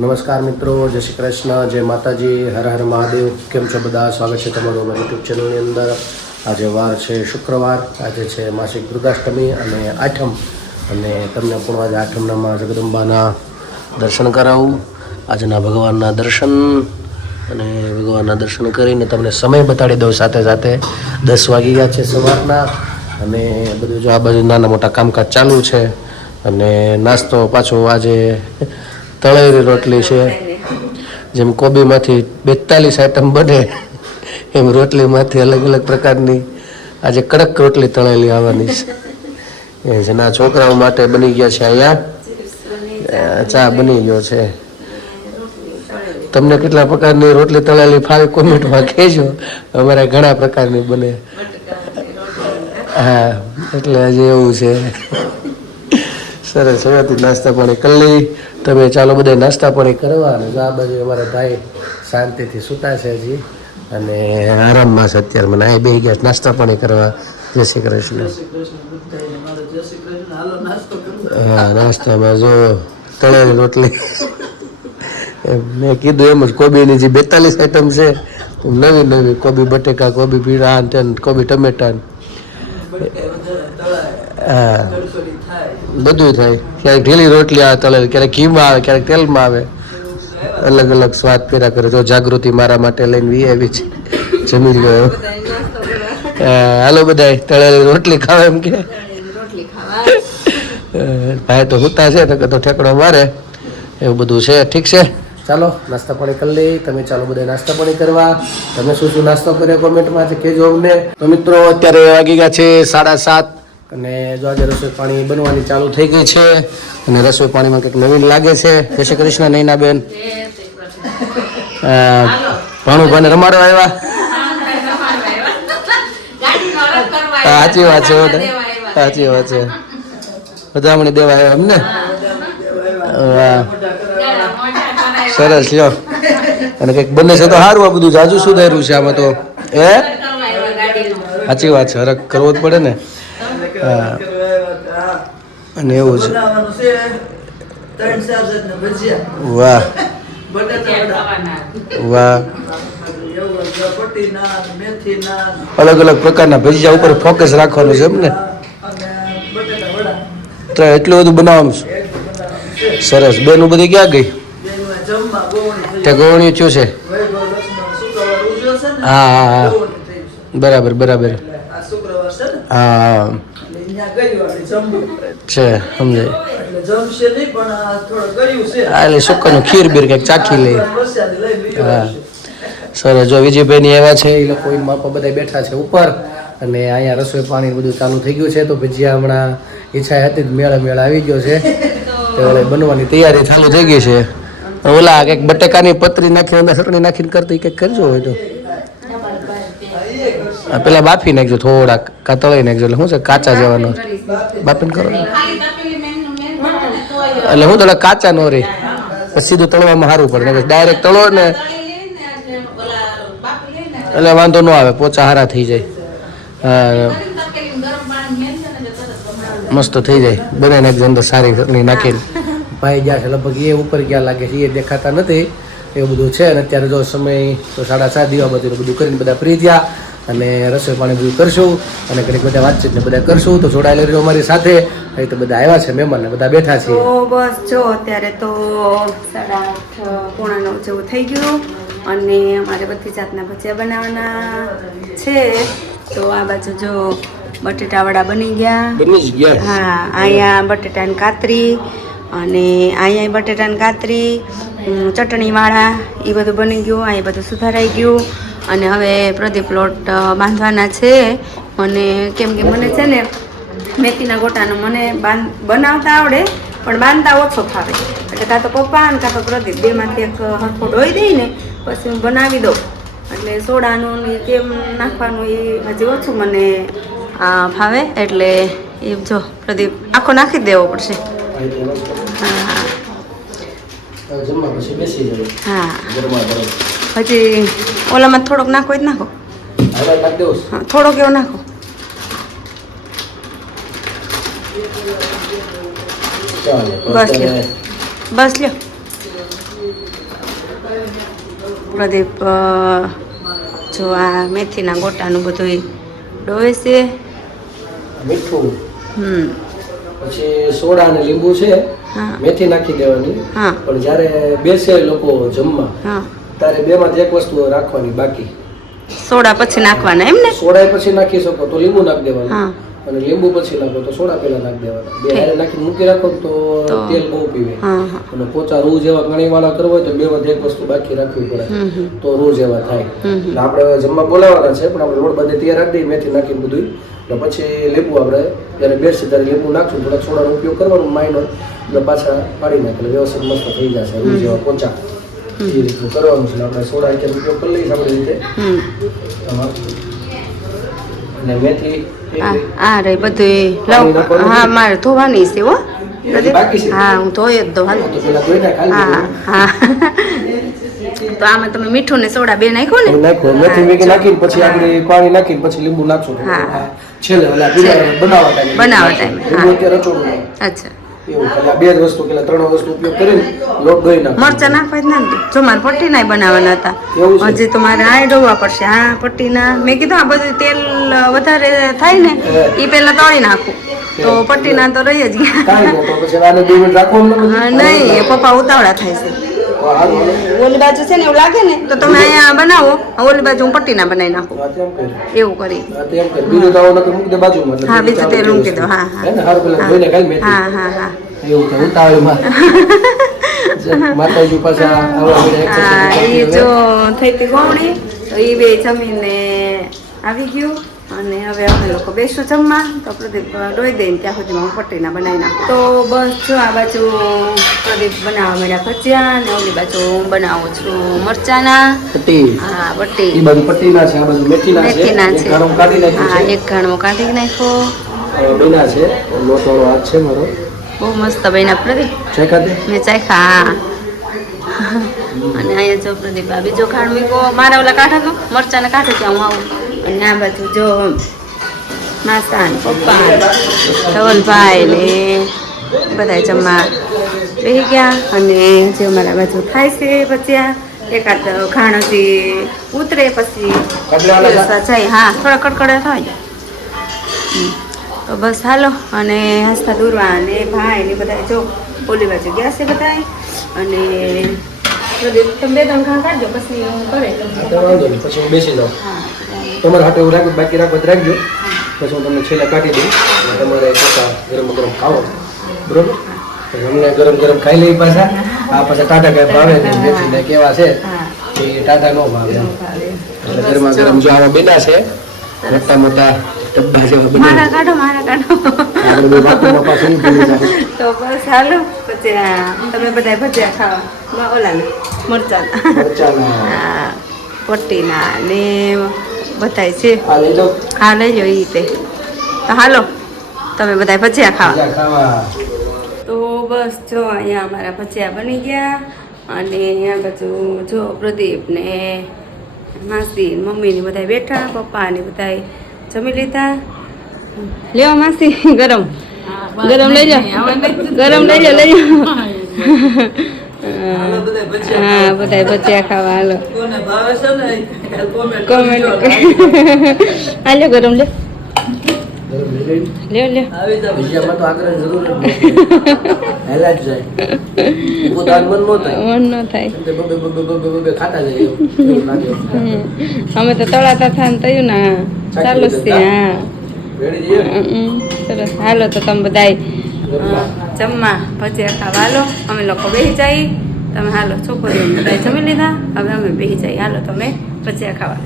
નમસ્કાર મિત્રો, જય શ્રી કૃષ્ણ, જય માતાજી, હર હર મહાદેવ. કેમ છો બધા? સ્વાગત છે તમારું અમારી યુટ્યુબ ચેનલની અંદર. આજે વાર છે શુક્રવાર. આજે છે માસિક દુર્ગાષ્ટમી અને આઠમ. અને તમને પણ આજે આઠમનામાં જગદંબાના દર્શન કરાવું. આજના ભગવાનના દર્શન અને ભગવાનના દર્શન કરીને તમને સમય બતાડી દઉં સાથે સાથે. દસ વાગી ગયા છે સવારના અને બધું જો આ બાજુ નાના મોટા કામકાજ ચાલુ છે. અને નાસ્તો પાછો આજે તળેલી રોટલી છે. જેમ કોબીમાંથી બેતાલીસ આઈટમ બને, એમ રોટલીમાંથી અલગ અલગ પ્રકારની આજે કડક રોટલી તળેલી આવવાની છે. એ છે ના છોકરાઓ માટે બની ગયા છે અહીંયા. ચા બની ગયો છે. તમને કેટલા પ્રકારની રોટલી તળેલી ફાવે કોમેન્ટમાં કહેજો. અમારે ઘણા પ્રકારની બને. હા, એટલે હજી એવું છે. સરસ, હવેથી નાસ્તા પાણી કરી તમે ચાલો બધા નાસ્તા પાણી કરવા અને આ બાજુ અમારા ભાઈ શાંતિથી સૂતા છે હજી. અને આરામમાં છે અત્યારે. મને અહીં બે ગયા નાસ્તા પાણી કરવા. જય શ્રી કૃષ્ણ. હા નાસ્તામાં જો તળેલી રોટલી. મેં કીધું એમ જ કોબીની જે બેતાલીસ આઈટમ છે નવી નવી કોબી બટેકા કોબી પીળા કોબી ટમેટા. હા. બધું થાય. ક્યારેક ઢીલી રોટલી આવે તળે ક્યારેક ઘીમાં આવે ક્યારેક તેલમાં આવે. અલગ અલગ સ્વાદ પેરા કરે. જો જાગૃતિ મારા માટે લઈને વી આવી છે. જમી ગયો હાલો બધા તળેલી રોટલી ખાવા એમ કે. ભાઈ તો હુતા છે તો તો ઠેકડો મારે. એવું બધું છે. ઠીક છે? ચાલો નાસ્તા પાણી કરી લઈ તમે ચાલો બધા નાસ્તા પાણી કરવા. તમે શું શું નાસ્તો કર્યો કોમેન્ટમાં છે કહેજો અમને. તો મિત્રો અત્યારે વાગી ગયા છે સાડા સાત. અને જો આજે રસોઈ પાણી બનવાની ચાલુ થઈ ગઈ છે અને રસોઈ પાણીમાં કંઈક નવીન લાગે છે, જય શ્રી કૃષ્ણ નૈના બેન ભાણુભાઈને રમાડવા આવ્યા? સાચી વાત છે સાચી વાત છે. વધામણી દેવા આવ્યા એમને? સરસ, લ્યો. અને કંઈક બને છે તો સારું આ બધું જાજુ સુધાર્યું છે આમાં તો. એ સાચી વાત છે હરક કરવો જ પડે ને. અને એવું છે. વાહ. વાહ. અલગ અલગ પ્રકારના ભજીયા ઉપર ફોકસ રાખવાનું છે એમ ને? અને બટાટા વડા. તો એટલું બધું બનાવવાનું છે. સરસ. બેનું બધી ક્યાં ગઈ? ગોવણી તે ગોવણી થયું છે. હા, હા, હા. બરાબર બરાબર. એટલે આ શુક્રવાર છે ને? હા. છે સમજાય. એટલે સુકાનું ખીર બીર કંઈક ચાખી બીજું હા. સર જો વિજયભાઈની એવા છે એ લોકો એમાં પણ બધા બેઠા છે ઉપર. અને અહીંયા રસોઈ પાણી બધું ચાલુ થઈ ગયું છે તો ભજીયા હમણાં ઈચ્છા હતી મેળા મેળા આવી ગયો છે. તો બનવાની તૈયારી ચાલુ થઈ ગઈ છે. ઓલા કંઈક બટેકાની પતરી નાખી અંદર ચટણી નાખીને કરતી કંઈક કરજો હોય તો. પેલા બાફી નાખજો થોડાક કા તળાઈ નાખજો. એટલે શું છે કાચા જવાનો. બાફીને કરો. એટલે હું થોડા કાચા નો રે પછી સીધું તળવામાં સારું પડે. ડાયરેક્ટ તળો ને એટલે વાંધો ન આવે પોચા હારા થઈ જાય. મસ્ત થઈ જાય. બને નાખજો અંદર સારી ચટણી નાખીને ભાઈ ગયા છે લગભગ એ ઉપર ગયા લાગે છે એ દેખાતા નથી. એવું બધું છે. અને અત્યારે જો સમય તો સાડા સાત દીવા બધું બધું કરીને બધા ફ્રી થયા. અને રસોઈ પાણી બધું કરશું અને ઘણી બધા વાતચીત ને બધા કરશું. તો જોડાયેલા રહ્યો અમારી સાથે. અહીં તો બધા આવ્યા છે મહેમાન ને બધા બેઠા છે બસ જો અત્યારે તો સાડા આઠ પોણા નવ જેવું થઈ ગયું. અને અમારે બધી જાતના ભજીયા બનાવવાના છે. તો આ બાજુ જો બટેટા વડા બની ગયા. બની ગયા. હા અહીંયા બટેટાની કાતરી અને અહીંયા બટેટાની કાતરી ચટણીવાળા એ બધું બની ગયું અહીંયા બધું સુધારાઈ ગયું. અને હવે પ્રદીપ લોટ બાંધવાના છે. અને કેમ કે મને છે ને મેથીના ગોટાનો મને બાંધ બનાવતા આવડે પણ બાંધતા ઓછો ફાવે. એટલે કાં તો પપ્પા અને કાં તો પ્રદીપ બેમાંથી એક હરખો ડોઈ દઈને પછી હું બનાવી દઉં. એટલે સોડાનું ને કેમ નાખવાનું એ હજી ઓછું મને ફાવે. એટલે એ જો પ્રદીપ આખો નાખી જ દેવો પડશે. હા. હજી ઓલામાં થોડોક નાખો જ નાખો. થોડોક એવો નાખો. બસ લ્યો. બસ લ્યો. પ્રદીપ જો આ મેથીના ગોટાનું બધું ડોવે છે. મીઠું. હમ. પછી સોડા અને લીંબુ છે. હા. મેથી નાખી દેવાની. પણ જ્યારે બેસે લોકો જમવા હા બે બેમાંથી એક વસ્તુ રાખવાની બાકી. સોડા પછી નાખવાના એમ ને? સોડા પછી નાખી શકો તો લીંબુ નાખી દેવાનું. અને લીંબુ પછી નાખો તો સોડા પેલા નાખી દેવાના. બે હારે નાખી મૂકી રાખો તો તેલ બહુ પીવે. અને પોચા રૂ જેવા ઘણીવાળા કરવો હોય તો બેમાંથી એક વસ્તુ બાકી રાખવી પડે. તો રૂ જેવા થાય. એટલે આપણે જમવા બોલાવવાના છે પણ આપણે રોડ બધે તૈયાર રાખી દઈએ મેથી નાખીને બધું એટલે પછી લીંબુ આપણે જ્યારે બેસશે ત્યારે લીંબુ નાખશું થોડાક સોડાનો ઉપયોગ કરવાનો માઇનર એટલે પાછા પાડી નાખે એટલે વ્યવસ્થિત મસ્ત થઈ જશે રૂ જેવા પોચા. એ રીતનું કરવાનું છે આપણે સોડા અત્યારે ઉપયોગ કરી લઈએ આપણે રીતે. અને મેથી આ રે બધું લવ હા મારે ધોવાની છે હો. હા હું ધોઈ જ દઉં હાલ. હા હા. તો આમાં તમે મીઠું ને સોડા બે નાખો ને? નાખો મેથી મેકી નાખીને પછી આપણે પાણી નાખીને પછી લીંબુ નાખશું હા. છેલ્લે ઓલા બનાવવા ટાઈમે. બનાવવા ટાઈમે, હા. અત્યારે અચ્છા. એવું એટલે બે જ વસ્તુ પેલા ત્રણ વસ્તુ ઉપયોગ કરીને લોટ દોઈ નાખો. મરચા નાખવા જ ના જો મારે પટ્ટીના બનાવવાના હતા. હજી તો મારે આ ડોવા પડશે. આ પટ્ટીના. મેં કીધું આ બધું તેલ વધારે થાય ને એ પહેલા તળી નાખું. તો પટ્ટીના તો રહી જ ગયા. નહીં. હા, પપ્પા ઉતાવળા થાય છે. ઓલી બાજુ છે ને એવું લાગે ને તો તમે અહીંયા બનાવો ઓલી બાજુ હું પટ્ટીના બનાવી નાખું. એવું કરી. બીજું તો નકર મૂકી દે બાજુમાં. હા બીજું તેલ ચાલુ મૂકી દો હા હા હે. હા હા હા એવું થાય, ઉતાવળમાં. માતાજી પાસે આવા હા એ જો. થઈ હતી ગોવણી તો એ બે જમીને આવી ગયું અને હવે અમે લોકો બેસું જમવા. તો પ્રદીપ ડોઈ દઈને ત્યાં સુધીમાં હું પટ્ટીના બનાવી નાખું. તો બસ જો આ બાજુ પ્રદીપ બનાવવા મળ્યા ભજીયા અને ઓલી બાજુ હું બનાવું છું મરચાના. પટ્ટી. હા પટ્ટી. બાજુ પટ્ટીના છે આ બાજુ મેથીના છે. મેથીના છે. ઘાણું કાઢી નાખ્યું હા એક ઘણો કાઢી નાખ્યો. બેના છે. લોટવાળો હાથ છે મારો. બહુ મસ્ત બન્યા પ્રદીપ. મેં ચાખ્યા અને અહીંયા જો પ્રદીપ આ બીજો ખાડ મૂકો મારા ઓલા કાઢા તો મરચાને કાઢે ત્યાં હું આવું. અને આ બાજુ જો માસા ને પપ્પા ધવલભાઈ ને બધા જમવા બેસી ગયા. અને જે મારા બાજુ થાય છે પછી આ એકાદ ઘાણોથી ઉતરે પછી જાય. હા થોડા કડકડે થાય. તો બસ હાલો. અને હસતા દૂરવા અને ભાઈ ને બધા જો ઓલી બાજુ ગયા છે બધા અને તમે બે ત્રણ ખાણ કાઢજો પછી હું કરે. પછી હું બેસી જાઉં. હા. તમારે હાથે એવું રાખ્યું બાકી રાખવા રાખજો. પછી હું તમને છેલ્લા કાઢી દઉં. તમારે પાછા ગરમ ગરમ ખાવો બરોબર? અમને ગરમ ગરમ ખાઈ લઈ પાછા. આ પાછા ટાટા કાંઈ ભાવે નહીં. કેવા છે એ ટાટા ન ભાવે. ગરમ ગરમા જો આવા બેડા છે મોટા મોટા ડબ્બા જેવા બની મારા કાઢો મારા કાઢો. આપણે બે બાપુમાં પાછું ઈ ભૂલી જાય તો બસ હાલો પછી તમે બધા ભજીયા ખાવા. ઓલાના મરચાના. મરચાના. પટ્ટીના ને બધાય છે. જાઓ હા લઈ લો એ રીતે. તો હાલો તમે બધા ભજીયા ખાવા. તો બસ જો અહીંયા અમારા ભજીયા બની ગયા અને અહીંયા બાજુ જો પ્રદીપ ને માસી મમ્મીને મમ્મી ને બધા બેઠા પપ્પા ને બધા જમી લીધા. લેવા માસી ગરમ. ગરમ લઈ જાઓ ગરમ લઈ જાઓ લઈ ભજીયા હા બધા ભજીયા ખાવા હાલો. કોને ભાવે છે ને એ comment કોમેન્ટ હાલો ગરમ લે લ્યો આવી બીજામાં તો આગ્રહ જરૂર હેલા જ જાય. પોતાનું મન નો થાય. મન ન થાય. ખાતા જાય. અમે તો તળાતા થાય ને તયું ના ચાલુ છે? હા સરસ. હાલો તો તમે બધાય જમવા. ભજીયા ખાવા હાલો. અમે લોકો બેસી જઈએ તમે હાલો છોકરીઓ બધા જમી લીધા. હવે અમે બેસી જઈએ. હાલો, તમે ભજીયા ખાવા.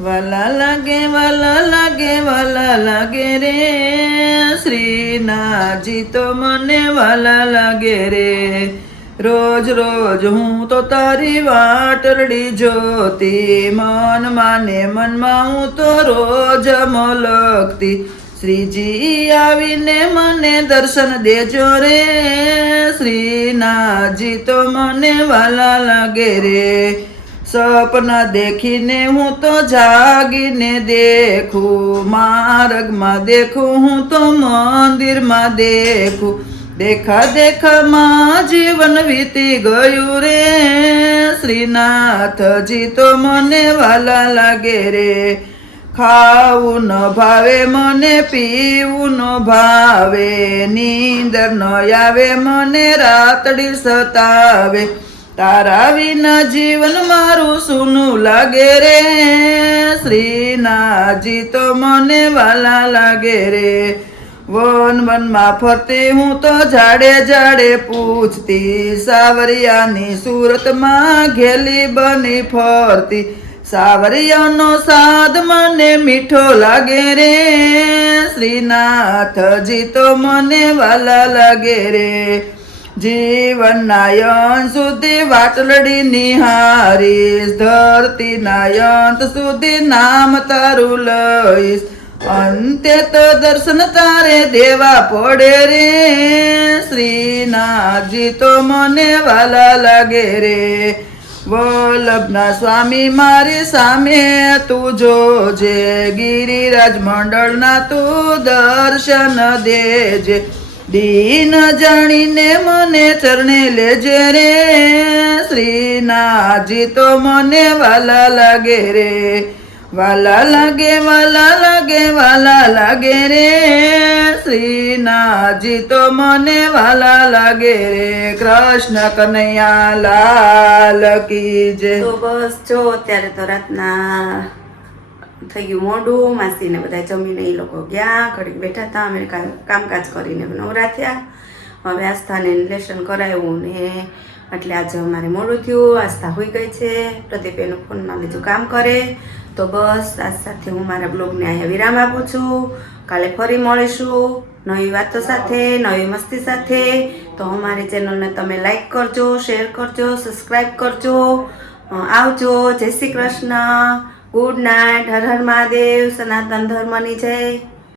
વાલા લાગે વાલા લાગે વાલા લાગે રે. શ્રીનાજી તો મને વાલા લાગે રે. રોજ રોજ હું તો તારી વાટરડી જોતી. મન માને મનમાં હું તો રોજ મલકતી. શ્રીજી આવીને મને દર્શન દેજો રે. શ્રીનાથજી તો મને વાલા લાગે રે. સપના દેખીને હું તો જાગીને દેખું. માર્ગમાં દેખું, હું તો મંદિરમાં દેખું. દેખા દેખામાં જીવન વીતી ગયું રે. શ્રીનાથજી તો મને વાલા લાગે રે. ખાવું ન ભાવે, મને પીવું ન ભાવે, નીંદર ન આવે, મને રાતડી સતાવે. તારા વિના જીવન મારું સૂનું લાગે રે શ્રીનાજી તો મને વાલા લાગે રે. વન વનમાં ફરતી હું તો જાડે જાડે પૂછતી, સાવરિયાની સુરતમાં ઘેલી બની ફરતી. સાવરિયાનો સાદ મને મીઠો લાગે રે. શ્રીનાથજી તો મને વાલા લાગે રે. જીવન નાયન સુધી વાટલડી નિહારીશ. ધરતી યંત સુધી નામ તારું લઈશ. અંતે તો દર્શન તારે દેવા પડે રે. શ્રીનાથજી તો મને વાલા લાગે રે. વલ્લભના સ્વામી મારી સામે તું જોજે, ગિરિરાજ મંડળના તું દર્શન દેજે, દીન જાણીને મને ચરણે લેજે રે શ્રીનાજી તો મને વાલા લાગે રે. વાલા લાગે વાલા લાગે વાલા લાગે રે. શ્રીનાથજી તો મને વાલા લાગે રે. કૃષ્ણ કનૈયા લાલ કી જય. તો બસ જો, અત્યારે તો રાતના થઈ ગયું મોડું. માસીને બધા જમીને એ લોકો ગયા, ઘડીક બેઠા હતા અમે કામકાજ કરીને નવરા થયા. હવે આસ્થાને લેસન કરાવ્યું ને એટલે આજે અમારે મોડું થયું, આસ્થા હોઈ ગઈ છે. પ્રદીપ એનું ફોનમાં બીજું કામ કરે. તો બસ આ સાથે હું મારા બ્લોગને અહીંયા વિરામ આપું છું. કાલે ફરી મળીશું. નવી વાતો સાથે, નવી મસ્તી સાથે. તો અમારી ચેનલને તમે લાઈક કરજો શેર કરજો સબસ્ક્રાઈબ કરજો. આવજો. જય શ્રી કૃષ્ણ. ગુડ નાઇટ હર હર મહાદેવ. સનાતન ધર્મની જય.